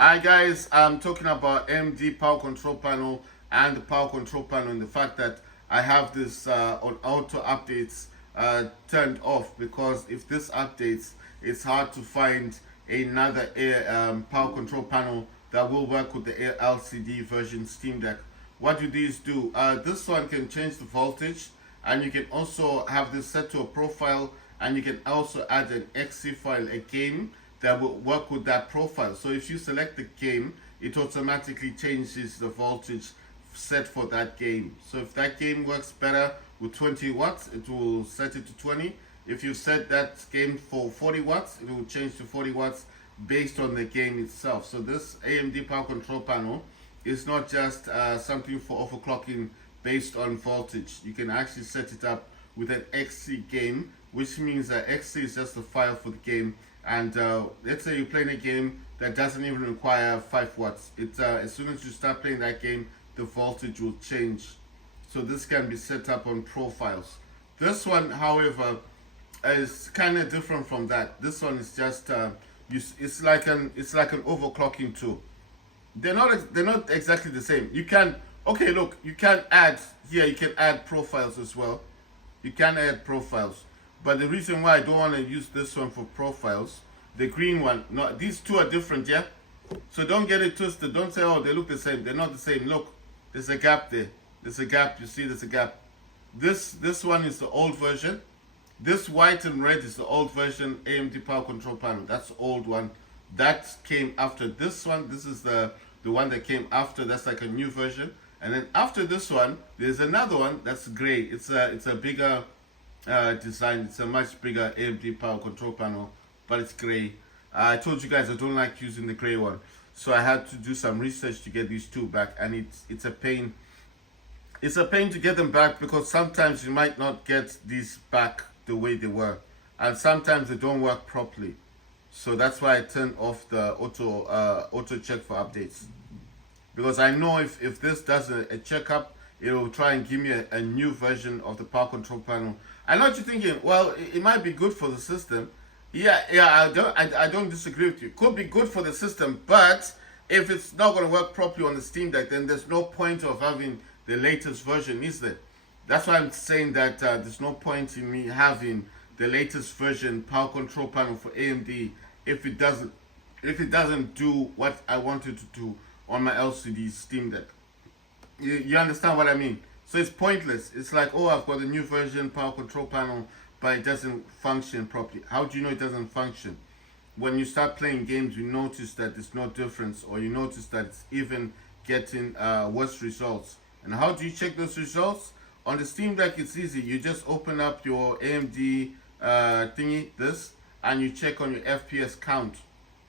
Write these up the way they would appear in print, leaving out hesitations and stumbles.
Hi guys, I'm talking about AMD power control panel and the power control panel and the fact that I have this on auto updates turned off, because if this updates, it's hard to find another power control panel that will work with the LCD version Steam Deck. What do these do? This one can change the voltage, and you can also have this set to a profile, and you can also add an exe file, a game that will work with that profile. So if you select the game, it automatically changes the voltage set for that game. So if that game works better with 20 watts, it will set it to 20. If you set that game for 40 watts, it will change to 40 watts based on the game itself. So this AMD power control panel is not just something for overclocking based on voltage. You can actually set it up with an XC game, which means that XC is just a file for the game. And let's say you're playing a game that doesn't even require 5 watts. As soon as you start playing that game, the voltage will change. So this can be set up on profiles. This one, however, is kind of different from that. This one is just it's like an overclocking tool. They're not exactly the same. You can, okay, look, you can add here. You can add profiles as well. You can add profiles. But the reason why I don't want to use this one for profiles, the green one, no, these two are different, yeah? So don't get it twisted. Don't say, oh, they look the same. They're not the same. Look, there's a gap there. There's a gap. You see, there's a gap. This one is the old version. This white and red is the old version AMD power control panel. That's the old one. That came after this one. This is the one that came after. That's like a new version. And then after this one, there's another one that's gray. It's a bigger design. It's a much bigger AMD power control panel, but it's gray. I told you guys I don't like using the gray one, so I had to do some research to get these two back, and it's a pain. It's a pain to get them back, because sometimes you might not get these back the way they were, and sometimes they don't work properly. So that's why I turned off the auto check for updates, because I know if this does a checkup, it will try and give me a new version of the power control panel. I know what you're thinking. Well, it might be good for the system. Yeah, I don't disagree with you. Could be good for the system, but if it's not going to work properly on the Steam Deck, then there's no point of having the latest version, is there? That's why I'm saying that there's no point in me having the latest version power control panel for AMD if it doesn't do what I want it to do on my LCD Steam Deck. You understand what I mean? So it's pointless. It's like, oh, I've got a new version power control panel, but it doesn't function properly. How do you know it doesn't function? When you start playing games, you notice that there's no difference, or you notice that it's even getting worse results. And how do you check those results? On the Steam Deck, it's easy. You just open up your AMD thingy, and you check on your FPS count.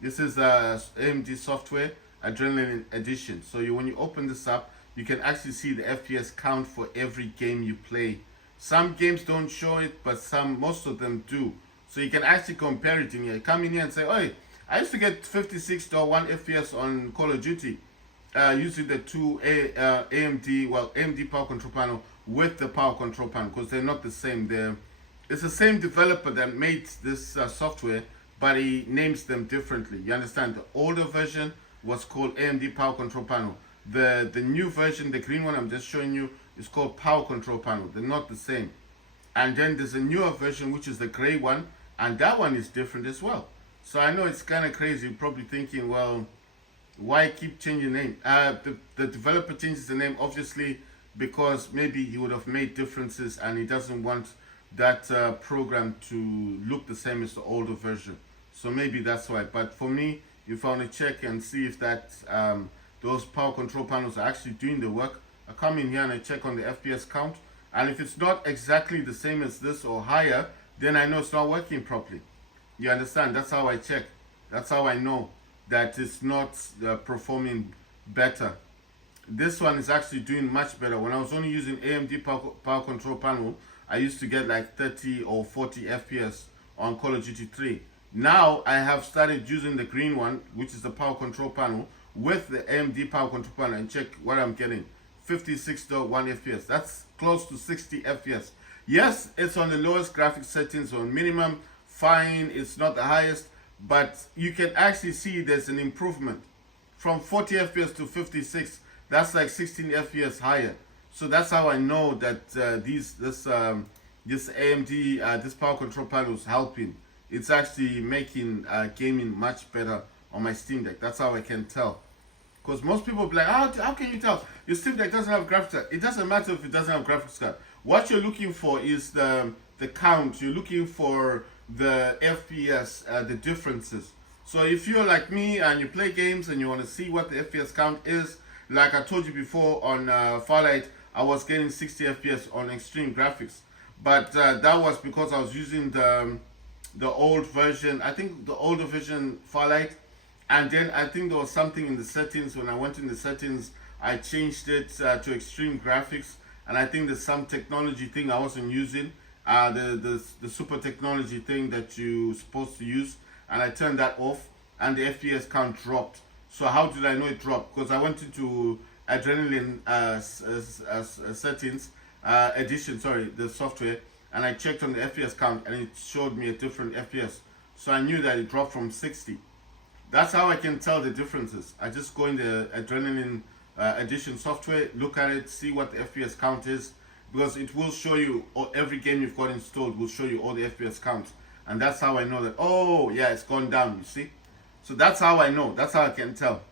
This is AMD software, Adrenaline Edition. So when you open this up, you can actually see the FPS count for every game you play. Some games don't show it, but most of them do. So you can actually compare it in here. Come in here and say, oh, I used to get 56.1 FPS on Call of Duty using the two AMD power control panel with the power control panel, because they're not the same. It's the same developer that made this software, but he names them differently. You understand? The older version was called AMD power control panel. The new version, the green one I'm just showing you, is called power control panel. They're not the same. And then there's a newer version, which is the gray one, and that one is different as well. So I know it's kind of crazy. You're probably thinking, well, why keep changing the name? The developer changes the name, obviously, because maybe he would have made differences and he doesn't want that program to look the same as the older version. So maybe that's why. But for me, if I want to check and see if that those power control panels are actually doing the work, I come in here and I check on the FPS count, and if it's not exactly the same as this or higher, then I know it's not working properly. You understand? That's how I check. That's how I know that it's not performing better. This one is actually doing much better. When I was only using AMD power control panel, I used to get like 30 or 40 FPS on Call of Duty 3. Now I have started using the green one, which is the power control panel, with the AMD power control panel, and check what I'm getting. 56.1 FPS. That's close to 60 FPS. Yes, it's on the lowest graphics settings, on minimum, fine, it's not the highest, but you can actually see there's an improvement. from 40 FPS to 56. That's like 16 FPS higher. So that's how I know that this AMD this power control panel is helping. It's actually making gaming much better on my Steam Deck. That's how I can tell. Because most people be like, how can you tell? Your Steam Deck doesn't have graphics card. It doesn't matter if it doesn't have graphics card. What you're looking for is the count. You're looking for the FPS, the differences. So if you're like me and you play games and you want to see what the FPS count is, like I told you before on Farlight, I was getting 60 FPS on extreme graphics. But that was because I was using the old version, I think the older version Farlight. And then I think there was something in the settings. When I went in the settings, I changed it to extreme graphics. And I think there's some technology thing I wasn't using, the super technology thing that you're supposed to use. And I turned that off, and the FPS count dropped. So how did I know it dropped? Because I went into Adrenaline settings, edition, sorry, the software, and I checked on the FPS count, and it showed me a different FPS. So I knew that it dropped from 60. That's how I can tell the differences. I just go in the Adrenaline edition software, look at it, see what the FPS count is, because it will show you, or every game you've got installed will show you all the FPS counts. And that's how I know that, oh yeah, it's gone down, you see. So that's how I know, that's how I can tell.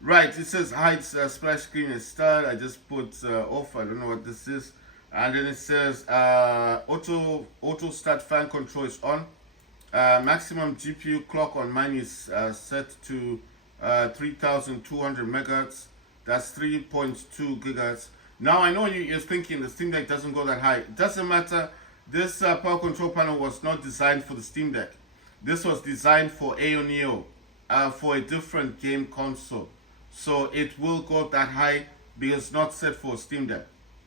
Right, it says hide splash screen is start. I just put off, I don't know what this is. And then it says auto start fan control is on. Maximum GPU clock on mine is set to 3200 megahertz. That's 3.2 gigahertz. Now I know you're thinking the Steam Deck doesn't go that high. It doesn't matter. This power control panel was not designed for the Steam Deck. This was designed for AONEO, for a different game console. So it will go that high because it's not set for Steam Deck.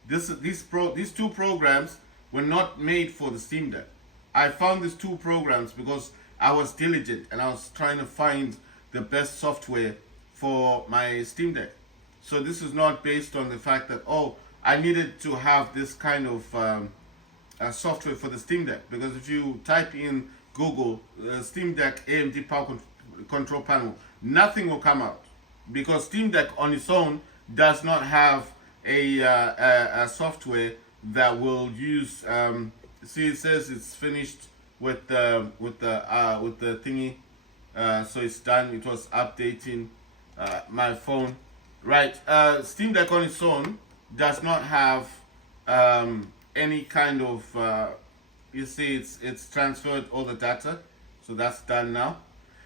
These two programs were not made for the Steam Deck. I found these two programs because I was diligent and I was trying to find the best software for my Steam Deck. So this is not based on the fact that, oh, I needed to have this kind of software for the Steam Deck. Because if you type in Google Steam Deck AMD Power Control Panel, nothing will come out. Because Steam Deck on its own does not have a software that will use see, it says it's finished with the thingy, so it's done. It was updating my phone, right? Steam Deck on its own does not have any kind of you see, it's transferred all the data, so that's done now,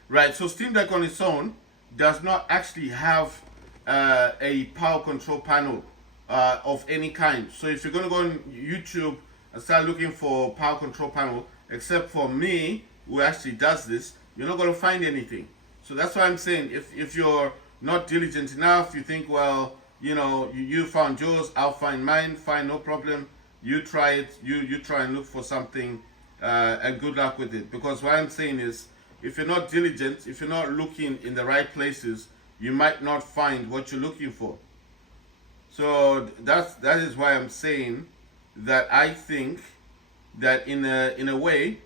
right? So Steam Deck on its own does not actually have a power control panel of any kind. So if you're going to go on YouTube and start looking for power control panel, except for me, who actually does this, you're not going to find anything. So that's why I'm saying, if you're not diligent enough, you think, well, you know, you found yours, I'll find mine, fine, no problem. You try it, you try and look for something, and good luck with it. Because what I'm saying is, if you're not diligent, if you're not looking in the right places, you might not find what you're looking for. So that is why I'm saying that I think that in a way,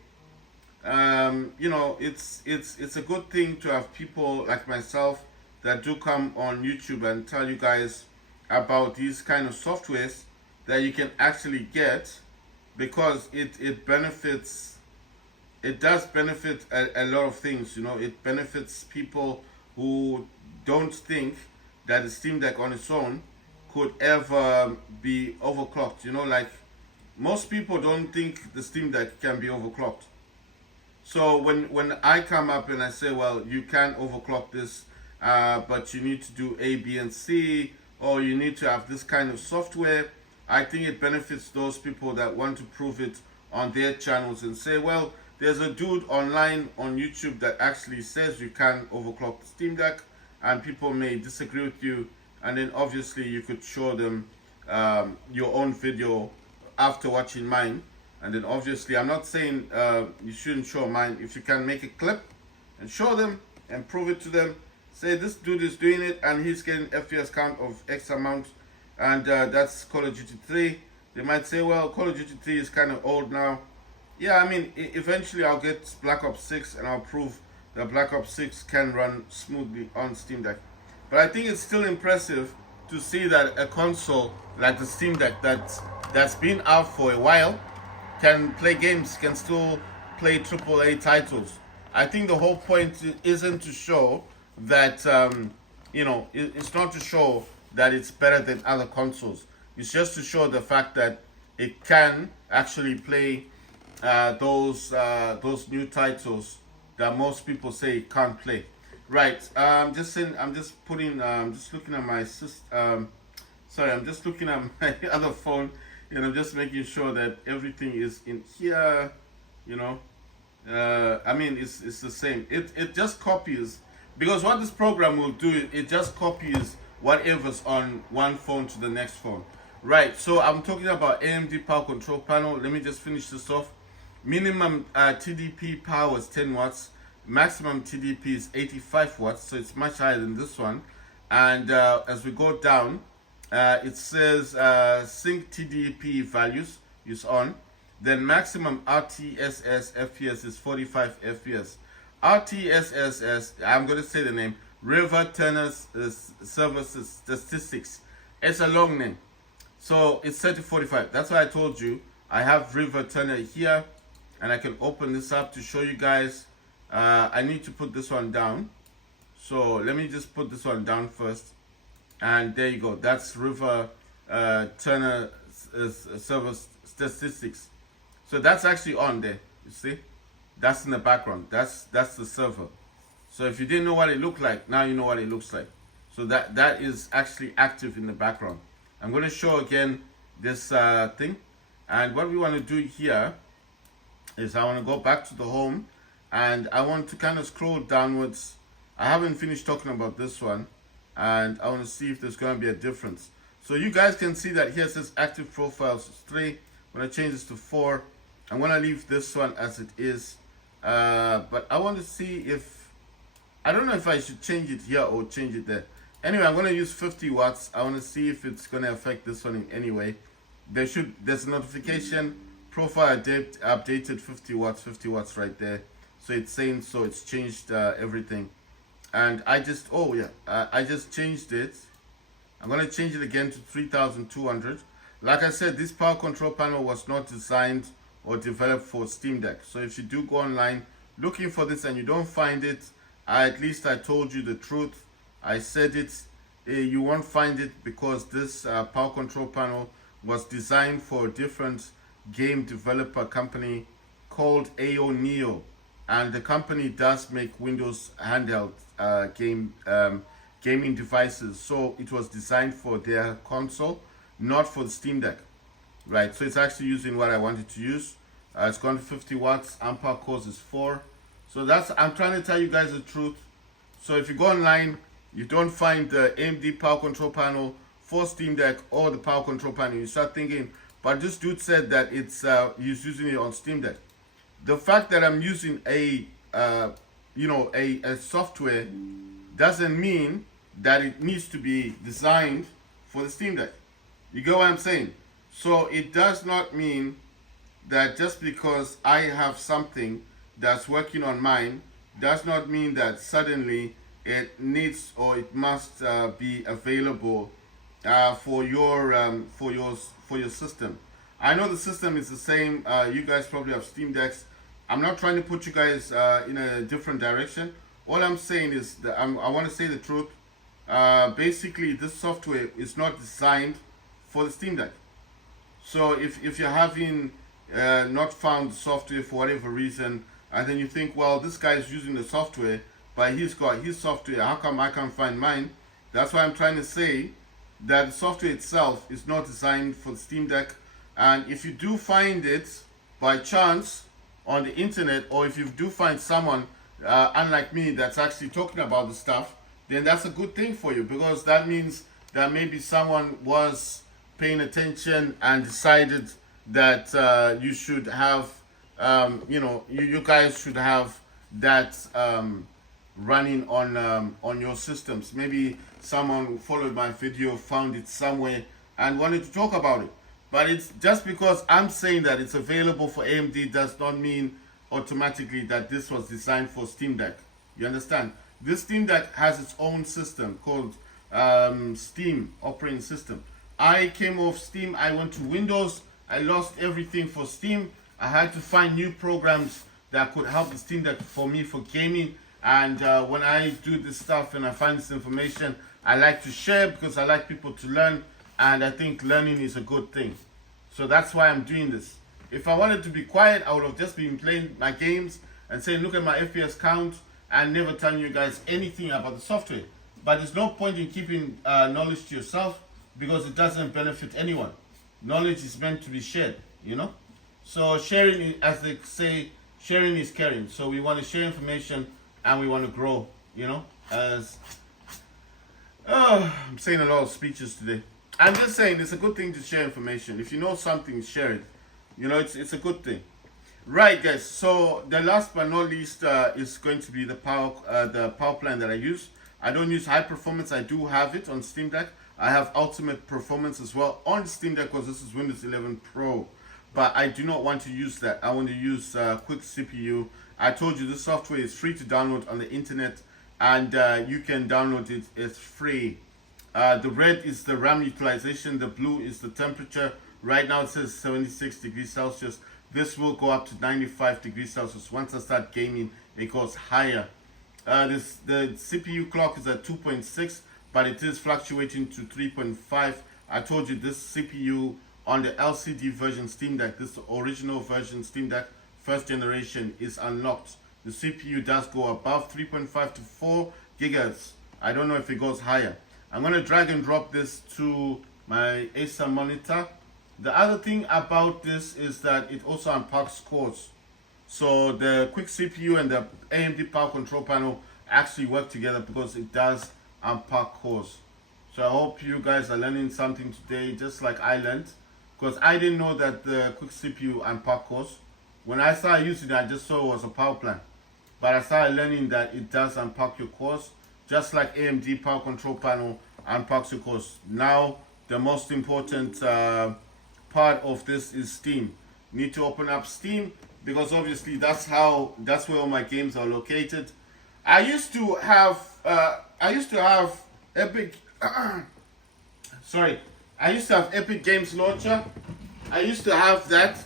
you know, it's a good thing to have people like myself that do come on YouTube and tell you guys about these kind of softwares that you can actually get, because it benefits, it does benefit a lot of things. You know, it benefits people who don't think that the Steam Deck on its own could ever be overclocked. You know, like most people don't think the Steam Deck can be overclocked. So when I come up and I say, well, you can overclock this, but you need to do A, B, and C, or you need to have this kind of software, I think it benefits those people that want to prove it on their channels and say, well, there's a dude online on YouTube that actually says you can overclock the Steam Deck, and people may disagree with you, and then obviously you could show them your own video after watching mine. And then obviously, I'm not saying you shouldn't show mine. If you can make a clip and show them and prove it to them, say this dude is doing it and he's getting FPS count of X amount, and that's Call of Duty 3. They might say, well, Call of Duty 3 is kind of old now. Yeah, I mean, eventually I'll get Black Ops 6 and I'll prove that Black Ops 6 can run smoothly on Steam Deck. But I think it's still impressive to see that a console like the Steam Deck that's been out for a while can play games, can still play AAA titles. I think the whole point isn't to show that it's not to show that it's better than other consoles. It's just to show the fact that it can actually play those new titles that most people say it can't play. Right. I'm just saying. I'm just putting. Just looking at my system. Sorry, I'm just looking at my other phone, and I'm just making sure that everything is in here. You know, I mean, it's the same. It just copies, because what this program will do, it just copies whatever's on one phone to the next phone. Right. So I'm talking about AMD power control panel. Let me just finish this off. Minimum TDP power is 10 watts. Maximum TDP is 85 watts, so it's much higher than this one. And as we go down, it says sync TDP values is on. Then maximum RTSS FPS is 45 FPS. RTSS, I'm going to say the name, River Turner's Server Statistics. It's a long name. So it's 3045. That's why I told you I have River Turner here, and I can open this up to show you guys. I need to put this one down. So let me just put this one down first. And there you go. That's River Turner Server Statistics. So that's actually on there. You see? That's in the background. That's the server. So if you didn't know what it looked like, now you know what it looks like. So that is actually active in the background. I'm going to show again this thing. And what we want to do here is I want to go back to the home, and I want to kind of scroll downwards. I haven't finished talking about this one, and I want to see if there's going to be a difference. So you guys can see that here it says active profiles is 3. I'm going to change this to 4. I'm going to leave this one as it is. But I want to see if, I don't know if I should change it here or change it there. Anyway, I'm going to use 50 watts. I want to see if it's going to affect this one in any way. There's a notification, profile updated 50 watts right there. So it's saying, so it's changed everything. And I just changed it. I'm going to change it again to 3200. Like I said, this power control panel was not designed or developed for Steam Deck. So if you do go online looking for this and you don't find it, at least I told you the truth. I said it. You won't find it because this power control panel was designed for a different game developer company called AO and the company does make Windows handheld gaming devices. So it was designed for their console, not for the Steam Deck. Right, so it's actually using what I wanted to use. It's gone to 50 watts. Ampere cores is 4. So I'm trying to tell you guys the truth. So if you go online, you don't find the AMD power control panel for Steam Deck or the power control panel, you start thinking, but this dude said that it's he's using it on Steam Deck. The fact that I'm using a software doesn't mean that it needs to be designed for the Steam Deck. You get what I'm saying? So it does not mean that just because I have something that's working on mine does not mean that suddenly it needs or it must be available for your system. I know the system is the same. You guys probably have Steam Decks. I'm not trying to put you guys in a different direction. All I'm saying is that I want to say the truth. Basically, this software is not designed for the Steam Deck. So if you're having not found the software for whatever reason, and then you think, well, this guy is using the software, but he's got his software, how come I can't find mine? That's why I'm trying to say that the software itself is not designed for the Steam Deck. And if you do find it by chance on the internet, or if you do find someone unlike me that's actually talking about the stuff, then that's a good thing for you, because that means that maybe someone was paying attention and decided that you should have, you guys should have that running on your systems. Maybe someone followed my video, found it somewhere, and wanted to talk about it. But it's just because I'm saying that it's available for AMD does not mean automatically that this was designed for Steam Deck. You understand? This Steam Deck has its own system called Steam operating system. I came off Steam, I went to Windows, I lost everything for Steam. I had to find new programs that could help the Steam Deck for me for gaming. And when I do this stuff and I find this information, I like to share because I like people to learn, and I think learning is a good thing. So that's why I'm doing this. If I wanted to be quiet, I would have just been playing my games and saying, look at my FPS count, and never telling you guys anything about the software. But there's no point in keeping knowledge to yourself because it doesn't benefit anyone. Knowledge is meant to be shared, you know? So sharing, as they say, sharing is caring. So we want to share information and we want to grow, you know? As I'm saying a lot of speeches today. I'm just saying it's a good thing to share information. If you know something, share it. You know, it's a good thing. Right, guys. So the last but not least is going to be the power plan that I use. I don't use high performance. I do have it on Steam Deck. I have ultimate performance as well on Steam Deck because this is Windows 11 Pro. But I do not want to use that. I want to use quick CPU. I told you this software is free to download on the internet, and you can download it. It's free. The red is the RAM utilization. The blue is the temperature. Right now it says 76 degrees Celsius. This will go up to 95 degrees Celsius. Once I start gaming, it goes higher. The CPU clock is at 2.6, but it is fluctuating to 3.5. I told you this CPU on the LCD version Steam Deck, this original version Steam Deck, first generation, is unlocked. The CPU does go above 3.5 to 4 gigahertz. I don't know if it goes higher. I'm going to drag and drop this to my Acer monitor. The other thing about this is that it also unpacks cores. So the quick CPU and the AMD power control panel actually work together because it does unpack cores. So I hope you guys are learning something today, just like I learned. Because I didn't know that the quick CPU unpack cores. When I started using it, I just saw it was a power plant. But I started learning that it does unpack your cores, just like AMD power control panel unpacks your cores. Now, the most important part of this is Steam. Need to open up Steam because obviously that's where all my games are located. I used to have Epic I used to have Epic Games Launcher. I used to have that,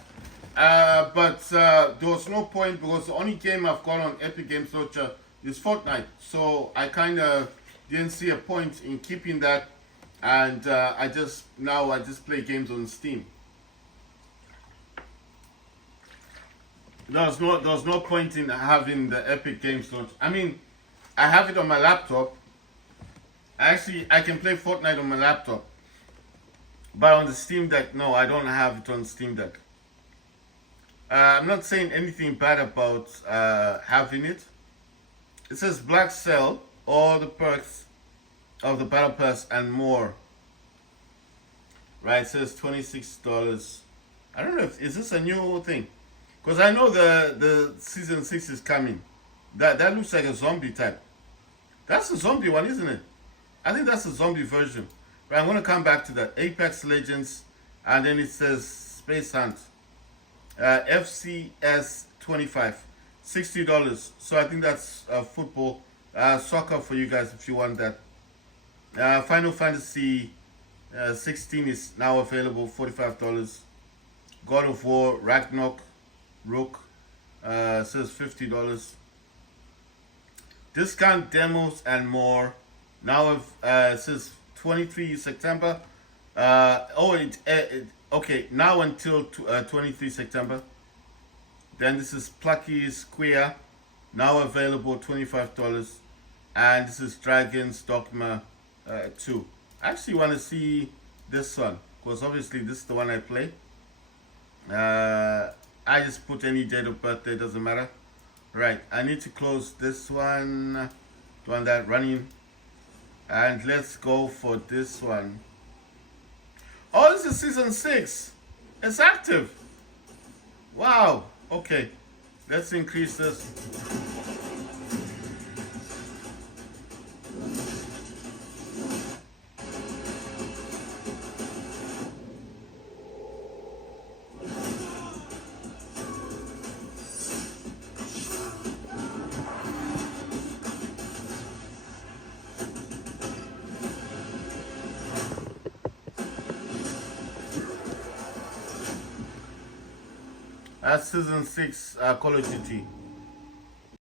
but there was no point because the only game I've got on Epic Games Launcher is Fortnite. So I kind of didn't see a point in keeping that, and I just play games on Steam. There's no point in having the Epic Games Launcher. I mean, I have it on my laptop. Actually, I can play Fortnite on my laptop. But on the Steam Deck, no, I don't have it on Steam Deck. I'm not saying anything bad about having it. It says Black Cell, all the perks of the Battle Pass and more. Right, it says $26. I don't know is this a new thing? Because I know the season 6 is coming. That looks like a zombie type. That's a zombie one, isn't it? I think that's a zombie version. But I'm going to come back to that. Apex Legends, and then it says Space Hunt. FCS 25. $60. So I think that's football. Soccer for you guys if you want that. Final Fantasy 16 is now available, $45. God of War, Ragnarok, Rook, says $50. Discount demos and more. Now it says 23 September. Okay, now until 23 September. Then this is Plucky Square, now available, $25. And this is Dragon's Dogma 2. I actually want to see this one, because obviously this is the one I play. I just put any date of birthday, doesn't matter. Right, I need to close this one, the one that running. And let's go for this one. Oh, this is season 6. It's active. Wow. Okay. Let's increase this. Season 6 Call of Duty.